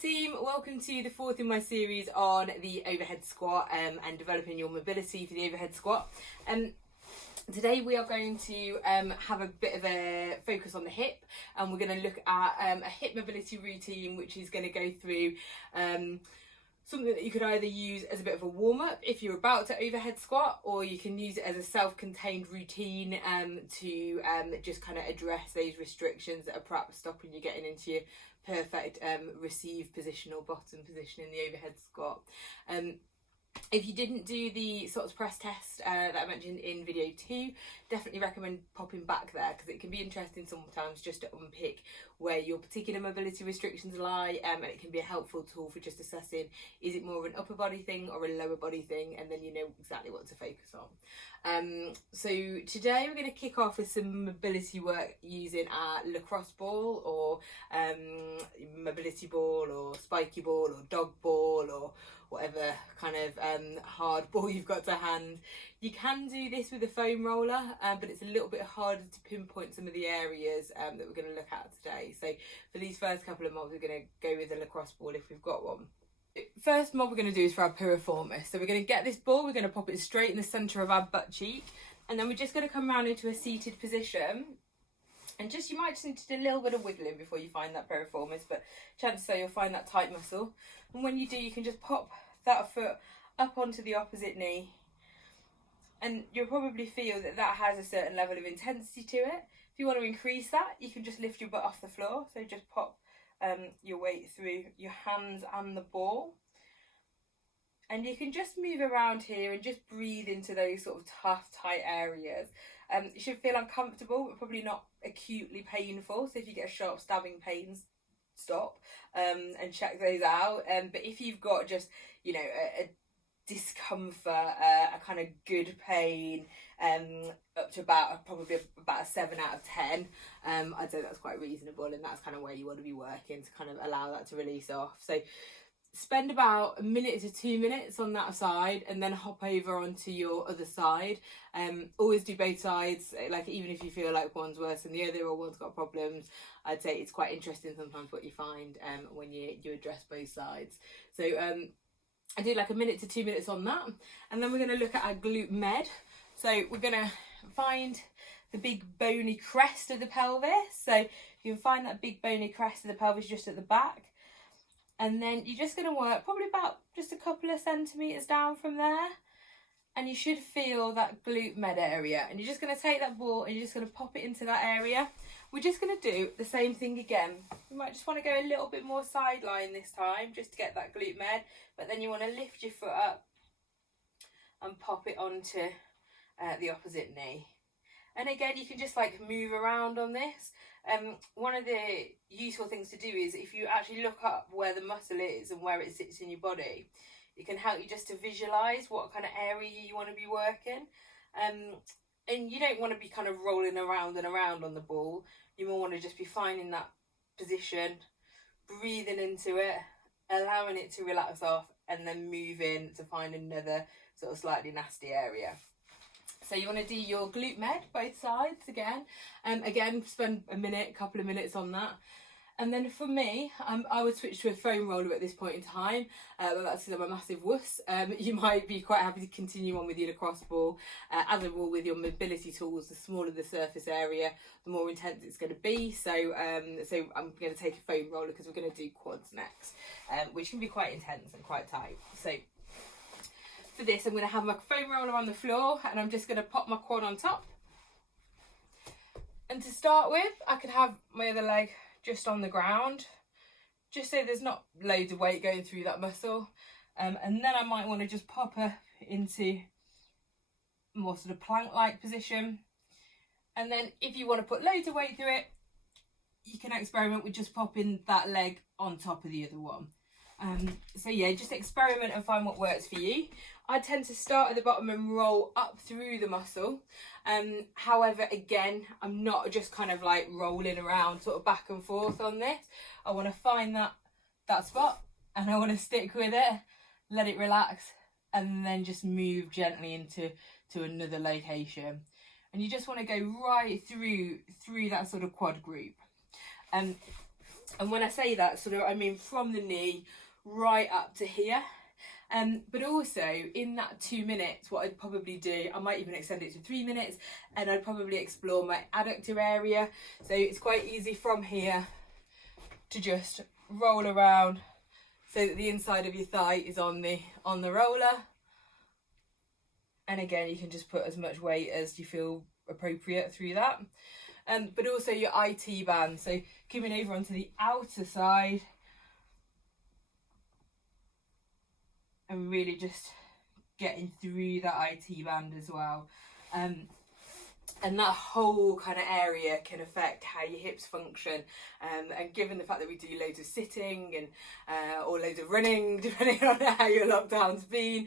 team, welcome to the fourth in my series on the overhead squat and developing your mobility for the overhead squat. Today we are going to have a bit of a focus on the hip, and we're going to look at a hip mobility routine which is going to go through something that you could either use as a bit of a warm-up if you're about to overhead squat, or you can use it as a self-contained routine to just kind of address those restrictions that are perhaps stopping you getting into your perfect receive position or bottom position in the overhead squat. If you didn't do the sort of press test that I mentioned in video 2, definitely recommend popping back there, because it can be interesting sometimes just to unpick where your particular mobility restrictions lie, and it can be a helpful tool for just assessing, is it more of an upper body thing or a lower body thing, and then you know exactly what to focus on. So today we're going to kick off with some mobility work using our lacrosse ball, or mobility ball, or spiky ball, or dog ball, or whatever kind of hard ball you've got to hand. You can do this with a foam roller, but it's a little bit harder to pinpoint some of the areas that we're going to look at today. So for these first couple of mobs, we're going to go with a lacrosse ball if we've got one. First mob we're going to do is for our piriformis. So we're going to get this ball, we're going to pop it straight in the centre of our butt cheek, and then we're just going to come around into a seated position. And you might just need to do a little bit of wiggling before you find that piriformis, but chances are you'll find that tight muscle. And when you do, you can just pop that foot up onto the opposite knee, and you'll probably feel that that has a certain level of intensity to it. If you want to increase that, you can just lift your butt off the floor. So just pop your weight through your hands and the ball. And you can just move around here and just breathe into those sort of tough, tight areas. You should feel uncomfortable, but probably not acutely painful. So if you get a sharp stabbing pain, stop and check those out. But if you've got just, you know, a discomfort, a kind of good pain, up to probably about a 7 out of 10, I'd say that's quite reasonable, and that's kind of where you want to be working to kind of allow that to release off. So spend about 1 minute to 2 minutes on that side, and then hop over onto your other side. Always do both sides, like even if you feel like one's worse than the other or one's got problems, I'd say it's quite interesting sometimes what you find when you address both sides. So I do like 1 minute to 2 minutes on that, and then we're going to look at our glute med. So we're going to find the big bony crest of the pelvis. So you can find that big bony crest of the pelvis just at the back. And then you're just going to work probably about just a couple of centimetres down from there. And you should feel that glute med area. And you're just going to take that ball and you're just going to pop it into that area. We're just going to do the same thing again. You might just want to go a little bit more sideline this time, just to get that glute med. But then you want to lift your foot up and pop it onto the opposite knee. And again, you can just like move around on this. One of the useful things to do is if you actually look up where the muscle is and where it sits in your body, it can help you just to visualise what kind of area you want to be working. And you don't want to be kind of rolling around and around on the ball. You more want to just be finding that position, breathing into it, allowing it to relax off, and then moving to find another sort of slightly nasty area. So you want to do your glute med, both sides again. Again, spend a couple of minutes on that. And then for me, I would switch to a foam roller at this point in time, but that's because I'm a massive wuss. You might be quite happy to continue on with your lacrosse ball. As a rule with your mobility tools, the smaller the surface area, the more intense it's going to be. So I'm going to take a foam roller because we're going to do quads next, which can be quite intense and quite tight. So for this, I'm going to have my foam roller on the floor, and I'm just going to pop my quad on top. And to start with, I could have my other leg just on the ground, just so there's not loads of weight going through that muscle. And then I might want to just pop her into more sort of plank-like position. And then if you want to put loads of weight through it, you can experiment with just popping that leg on top of the other one. So yeah, just experiment and find what works for you. I tend to start at the bottom and roll up through the muscle. However, again, I'm not just kind of like rolling around sort of back and forth on this. I want to find that spot, and I want to stick with it, let it relax, and then just move gently into another location. And you just want to go right through that sort of quad group. And when I say that, sort of, I mean from the knee right up to here. But also in that 2 minutes, what I'd probably do, I might even extend it to 3 minutes, and I'd probably explore my adductor area. So it's quite easy from here to just roll around so that the inside of your thigh is on the roller. And again, you can just put as much weight as you feel appropriate through that. But also your IT band, so coming over onto the outer side and really just getting through that IT band as well. And that whole kind of area can affect how your hips function. And given the fact that we do loads of sitting and or loads of running, depending on how your lockdown's been,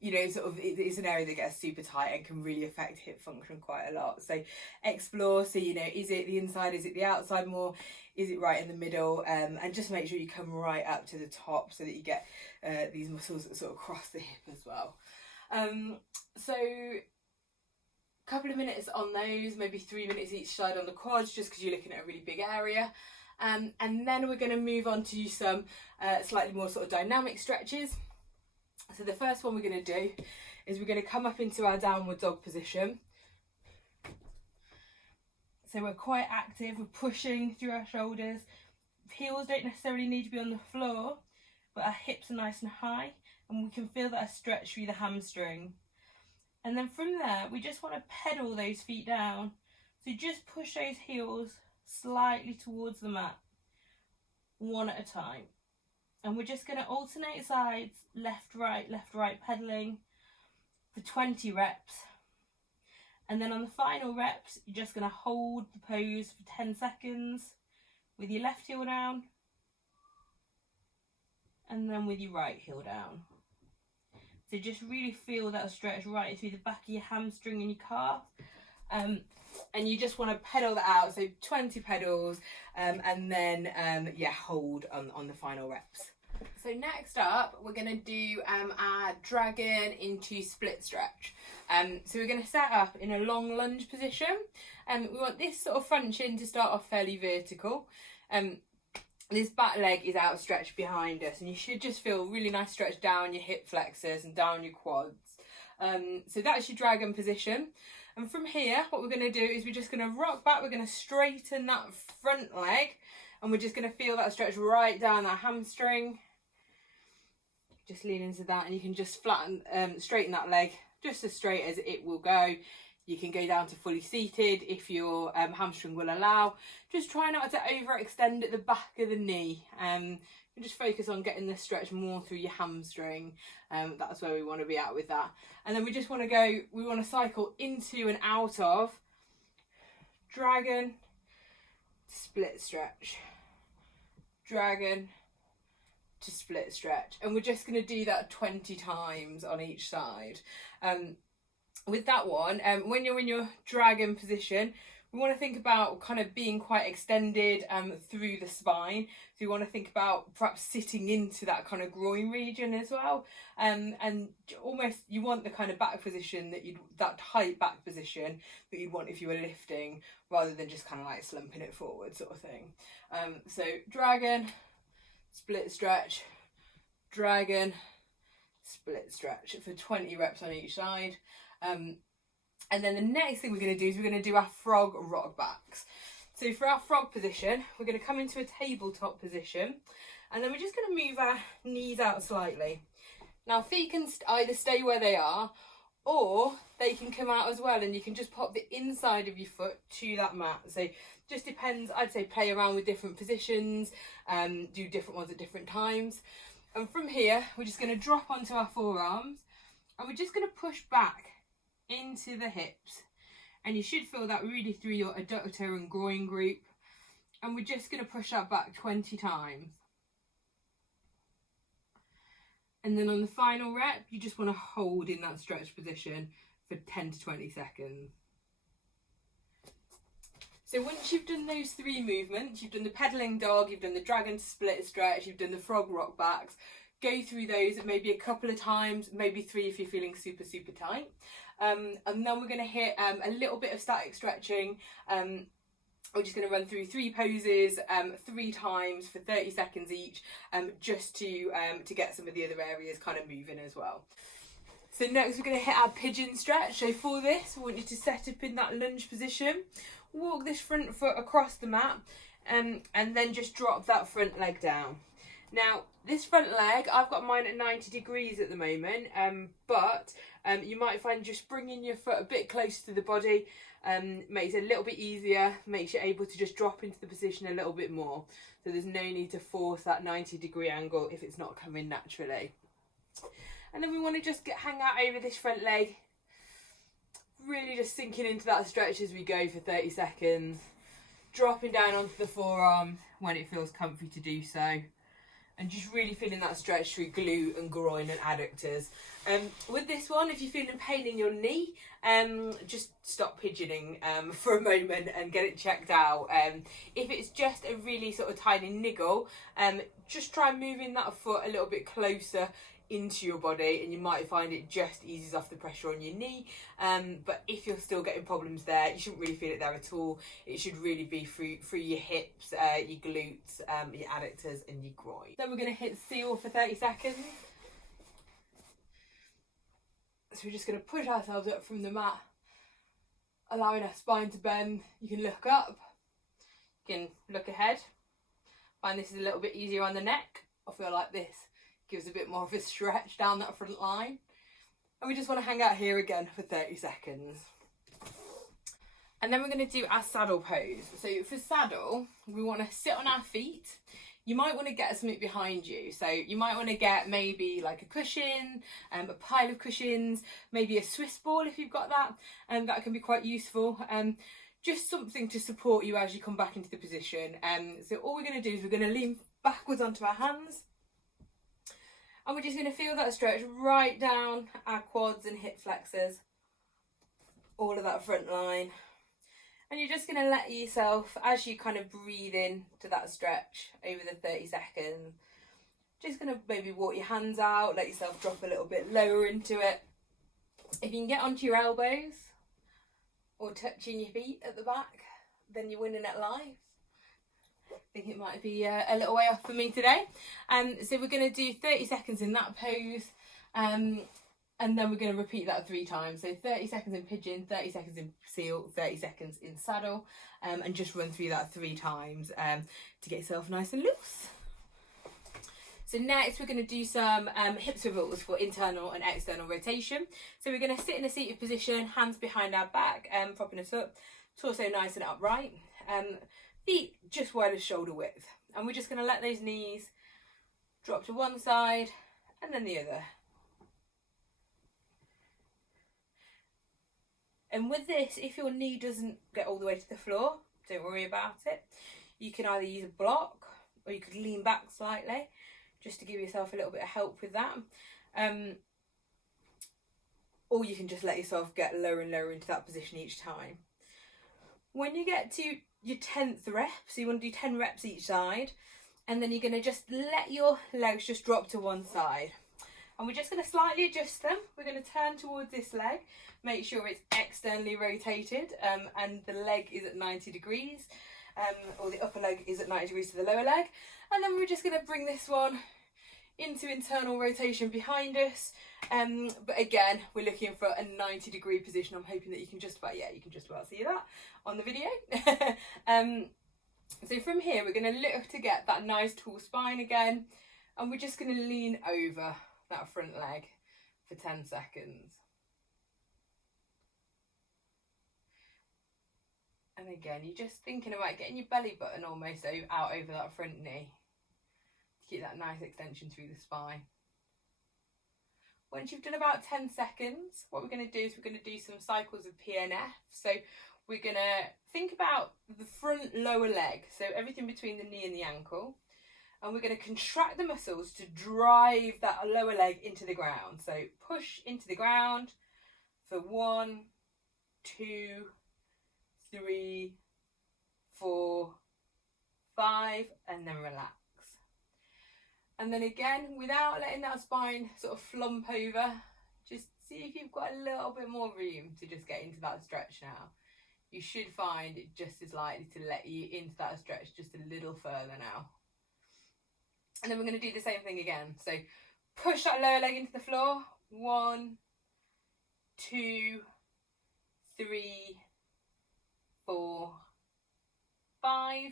you know, sort of it's an area that gets super tight and can really affect hip function quite a lot. So explore, so you know, is it the inside, is it the outside more, is it right in the middle, and just make sure you come right up to the top so that you get these muscles that sort of cross the hip as well. So couple of minutes on those, maybe 3 minutes each side on the quads, just because you're looking at a really big area. And then we're going to move on to some slightly more sort of dynamic stretches. So the first one we're going to do is we're going to come up into our downward dog position. So we're quite active, we're pushing through our shoulders. Heels don't necessarily need to be on the floor, but our hips are nice and high, and we can feel that stretch through the hamstring. And then from there, we just want to pedal those feet down. So just push those heels slightly towards the mat, one at a time. And we're just going to alternate sides, left, right, pedaling for 20 reps. And then on the final reps, you're just going to hold the pose for 10 seconds with your left heel down, and then with your right heel down. So just really feel that stretch right through the back of your hamstring and your calf. And you just want to pedal that out, so 20 pedals, and then yeah, hold on the final reps. So next up, we're going to do our dragon into split stretch. So we're going to set up in a long lunge position. We want this sort of front shin to start off fairly vertical. This back leg is outstretched behind us, and you should just feel really nice stretch down your hip flexors and down your quads. So that's your dragon position. And from here, what we're going to do is we're just going to rock back. We're going to straighten that front leg, and we're just going to feel that stretch right down that hamstring. Just lean into that, and you can just flatten, straighten that leg just as straight as it will go. You can go down to fully seated if your hamstring will allow. Just try not to overextend at the back of the knee. And just focus on getting this stretch more through your hamstring. That's where we want to be at with that. And then we just want to go, we want to cycle into and out of dragon, split stretch, dragon to split stretch. And we're just going to do that 20 times on each side. With that one, when you're in your dragon position, we want to think about kind of being quite extended through the spine. So you want to think about perhaps sitting into that kind of groin region as well. And almost you want the kind of back position that tight back position that you'd want if you were lifting, rather than just kind of like slumping it forward sort of thing. So dragon, split stretch, dragon, split stretch for 20 reps on each side. And then the next thing we're going to do is we're going to do our frog rock backs. So for our frog position, we're going to come into a tabletop position, and then we're just going to move our knees out slightly. Now feet can either stay where they are, or they can come out as well, and you can just pop the inside of your foot to that mat. So just depends, I'd say play around with different positions, do different ones at different times. And from here, we're just going to drop onto our forearms, and we're just going to push back into the hips, and you should feel that really through your adductor and groin group. And we're just going to push that back 20 times. And then on the final rep, you just want to hold in that stretch position for 10 to 20 seconds. So once you've done those 3 movements, you've done the pedaling dog, you've done the dragon to split stretch, you've done the frog rock backs, go through those maybe a couple of times, maybe 3 if you're feeling super, super tight. And then we're going to hit a little bit of static stretching we're just going to run through 3 poses 3 times for 30 seconds each, just to get some of the other areas kind of moving as well. So next we're going to hit our pigeon stretch. So for this, I want you to set up in that lunge position, walk this front foot across the mat, and then just drop that front leg down. Now this front leg, I've got mine at 90 degrees at the moment, but you might find just bringing your foot a bit closer to the body makes it a little bit easier, makes you able to just drop into the position a little bit more. So there's no need to force that 90-degree angle if it's not coming naturally. And then we want to just hang out over this front leg, really just sinking into that stretch as we go for 30 seconds, dropping down onto the forearm when it feels comfy to do so, and just really feeling that stretch through glute and groin and adductors. With this one, if you're feeling pain in your knee, just stop pigeoning for a moment and get it checked out. If it's just a really sort of tiny niggle, just try moving that foot a little bit closer into your body, and you might find it just eases off the pressure on your knee. But if you're still getting problems there, you shouldn't really feel it there at all. It should really be through your hips, your glutes, your adductors and your groin. Then we're going to hit seal for 30 seconds. So we're just going to push ourselves up from the mat, allowing our spine to bend. You can look up, you can look ahead. Find this is a little bit easier on the neck. I feel like this gives a bit more of a stretch down that front line. And we just want to hang out here again for 30 seconds. And then we're going to do our saddle pose. So for saddle, we want to sit on our feet. You might want to get something behind you. So you might want to get maybe like a cushion, a pile of cushions, maybe a Swiss ball if you've got that, and that can be quite useful. Just something to support you as you come back into the position. So all we're going to do is we're going to lean backwards onto our hands, and we're just going to feel that stretch right down our quads and hip flexors, all of that front line. And you're just going to let yourself, as you kind of breathe in to that stretch over the 30 seconds, just going to maybe walk your hands out, let yourself drop a little bit lower into it. If you can get onto your elbows or touching your feet at the back, then you're winning at life. I think it might be a little way off for me today. So we're going to do 30 seconds in that pose, and then we're going to repeat that 3 times. So 30 seconds in pigeon, 30 seconds in seal, 30 seconds in saddle, and just run through that 3 times to get yourself nice and loose. So next we're going to do some hip swivels for internal and external rotation. So we're going to sit in a seated position, hands behind our back, propping us up, torso nice and upright, feet just wide as shoulder width. And we're just going to let those knees drop to one side and then the other. And with this, if your knee doesn't get all the way to the floor, don't worry about it. You can either use a block or you could lean back slightly just to give yourself a little bit of help with that. Or you can just let yourself get lower and lower into that position each time. When you get to your 10th rep, so you want to do 10 reps each side, and then you're going to just let your legs just drop to one side. And we're just going to slightly adjust them. We're going to turn towards this leg, make sure it's externally rotated, and the leg is at 90 degrees, or the upper leg is at 90 degrees to the lower leg. And then we're just going to bring this one into internal rotation behind us. But again, we're looking for a 90-degree position. I'm hoping that you can just about see that on the video. So from here, we're going to look to get that nice tall spine again, and we're just going to lean over that front leg for 10 seconds. And again, you're just thinking about getting your belly button almost out over that front knee to keep that nice extension through the spine. Once you've done about 10 seconds, what we're going to do is we're going to do some cycles of PNF. So we're going to think about the front lower leg, so everything between the knee and the ankle. And we're going to contract the muscles to drive that lower leg into the ground. So push into the ground for 1, 2, 3, 4, 5, and then relax. And then again, without letting that spine sort of flump over, just see if you've got a little bit more room to just get into that stretch now. you should find it just as likely to let you into that stretch just a little further now. And then we're going to do the same thing again. So push that lower leg into the floor. 1, 2, 3, 4, 5,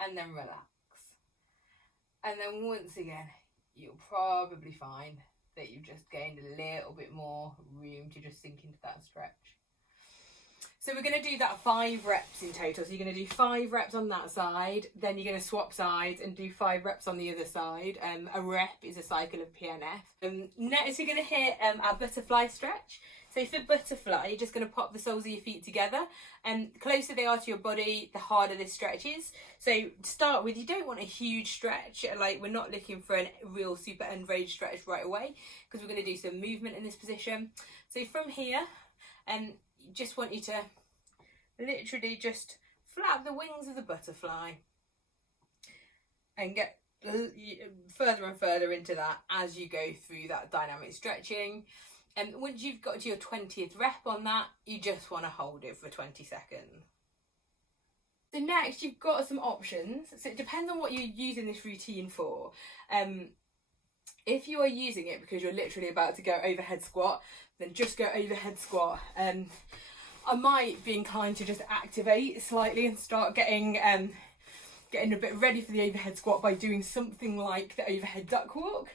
and then relax. And then once again, you'll probably find that you've just gained a little bit more room to just sink into that stretch. So we're going to do that 5 reps in total. So you're going to do 5 reps on that side, then you're going to swap sides and do 5 reps on the other side. A rep is a cycle of PNF. Next we're going to hit our butterfly stretch. So for butterfly, you're just going to pop the soles of your feet together, and the closer they are to your body, the harder this stretch is. So to start with, you don't want a huge stretch, like we're not looking for a real super end range stretch right away, because we're going to do some movement in this position. So from here, just want you to literally just flap the wings of the butterfly and get further and further into that as you go through that dynamic stretching. And once you've got to your 20th rep on that, you just want to hold it for 20 seconds. So next, you've got some options. So it depends on what you're using this routine for. If you are using it because you're literally about to go overhead squat, then just go overhead squat. I might be inclined to just activate slightly and start getting a bit ready for the overhead squat by doing something like the overhead duck walk.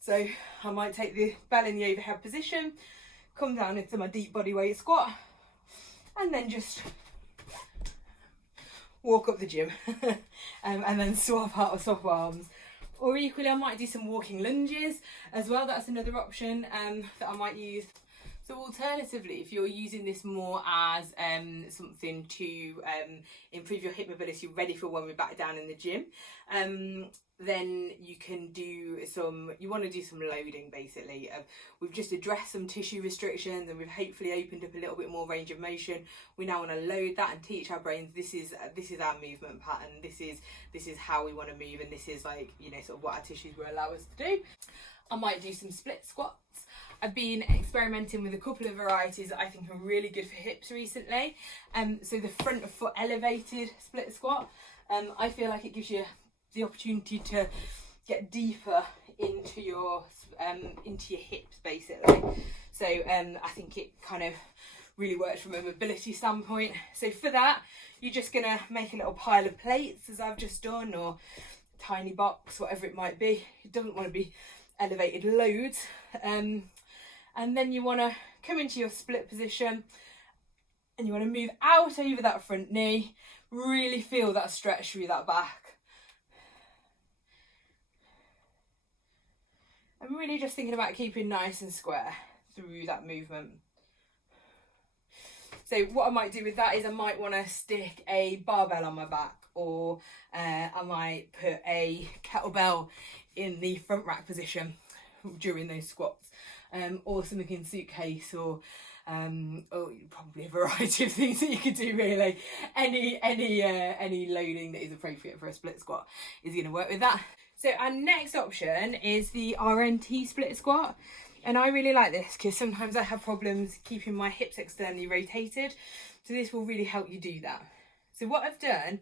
So I might take the bell in the overhead position, come down into my deep body weight squat, and then just walk up the gym and then swap arms. Or equally, I might do some walking lunges as well. That's another option that I might use. So alternatively, if you're using this more as something to improve your hip mobility, ready for when we're back down in the gym, then you can do you want to do some loading basically. We've just addressed some tissue restrictions and we've hopefully opened up a little bit more range of motion. We now want to load that and teach our brains this is our movement pattern, this is how we want to move, and this is like, you know, sort of what our tissues will allow us to do. I might do some split squats. I've been experimenting with a couple of varieties that I think are really good for hips recently. So the front foot elevated split squat, I feel like it gives you the opportunity to get deeper into your hips basically. So I think it kind of really works from a mobility standpoint. So for that, you're just gonna make a little pile of plates as I've just done, or a tiny box, whatever it might be. It doesn't want to be elevated loads. And then you want to come into your split position and you want to move out over that front knee, really feel that stretch through that back. I'm really just thinking about keeping nice and square through that movement. So what I might do with that is I might want to stick a barbell on my back, or I might put a kettlebell in the front rack position during those squats. Or something in suitcase, or probably a variety of things that you could do really. Any loading that is appropriate for a split squat is going to work with that. So our next option is the RNT split squat, and I really like this because sometimes I have problems keeping my hips externally rotated, so this will really help you do that. So what I've done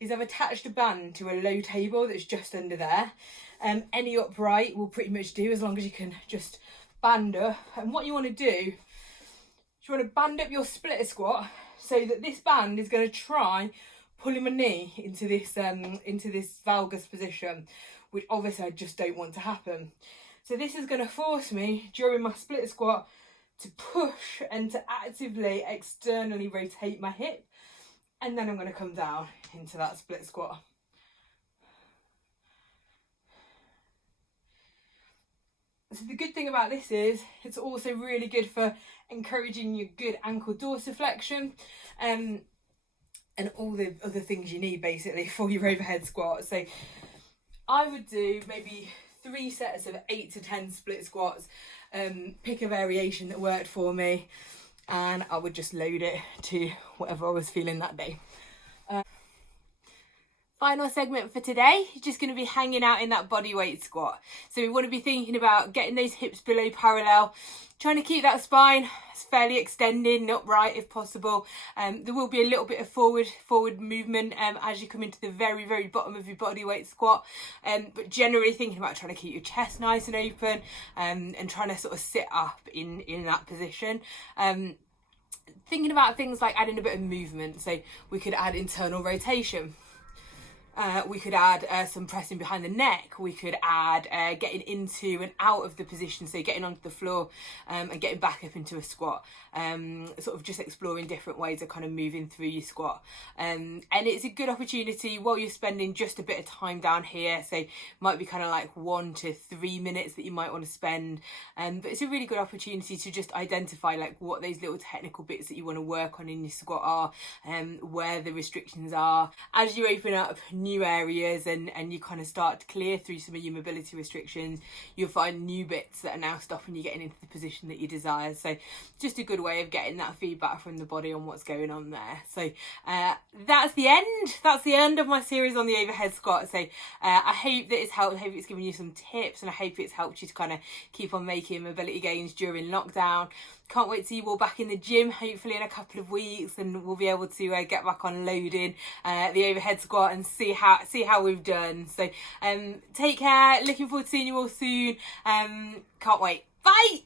is I've attached a band to a low table that's just under there. Any upright will pretty much do, as long as you can just band up. And what you want to do is you want to band up your splitter squat so that this band is going to try pulling my knee into this valgus position, which obviously I just don't want to happen. So this is going to force me during my splitter squat to push and to actively externally rotate my hip, and then I'm going to come down into that split squat. So the good thing about this is it's also really good for encouraging your good ankle dorsiflexion, and all the other things you need basically for your overhead squat. So I would do maybe 3 sets of 8 to 10 split squats, pick a variation that worked for me, and I would just load it to whatever I was feeling that day. Final segment for today is just going to be hanging out in that body weight squat. So we want to be thinking about getting those hips below parallel, trying to keep that spine fairly extended and upright if possible. There will be a little bit of forward movement as you come into the very bottom of your body weight squat, but generally thinking about trying to keep your chest nice and open, and trying to sort of sit up in that position. Thinking about things like adding a bit of movement, so we could add internal rotation. We could add some pressing behind the neck. We could add getting into and out of the position, so getting onto the floor and getting back up into a squat. Sort of just exploring different ways of kind of moving through your squat. And it's a good opportunity while you're spending just a bit of time down here. So it might be kind of like 1 to 3 minutes that you might want to spend. But it's a really good opportunity to just identify like what those little technical bits that you want to work on in your squat are, where the restrictions are. As you open up new areas and you kind of start to clear through some of your mobility restrictions, you'll find new bits that are now stopping you getting into the position that you desire. So just a good way of getting that feedback from the body on what's going on there. So that's the end of my series on the overhead squat. So I hope that it's helped. I hope it's given you some tips, and I hope it's helped you to kind of keep on making mobility gains during lockdown. Can't wait to see you all back in the gym, hopefully in a couple of weeks, and we'll be able to get back on loading the overhead squat and see how we've done. So take care. Looking forward to seeing you all soon. Can't wait. Bye.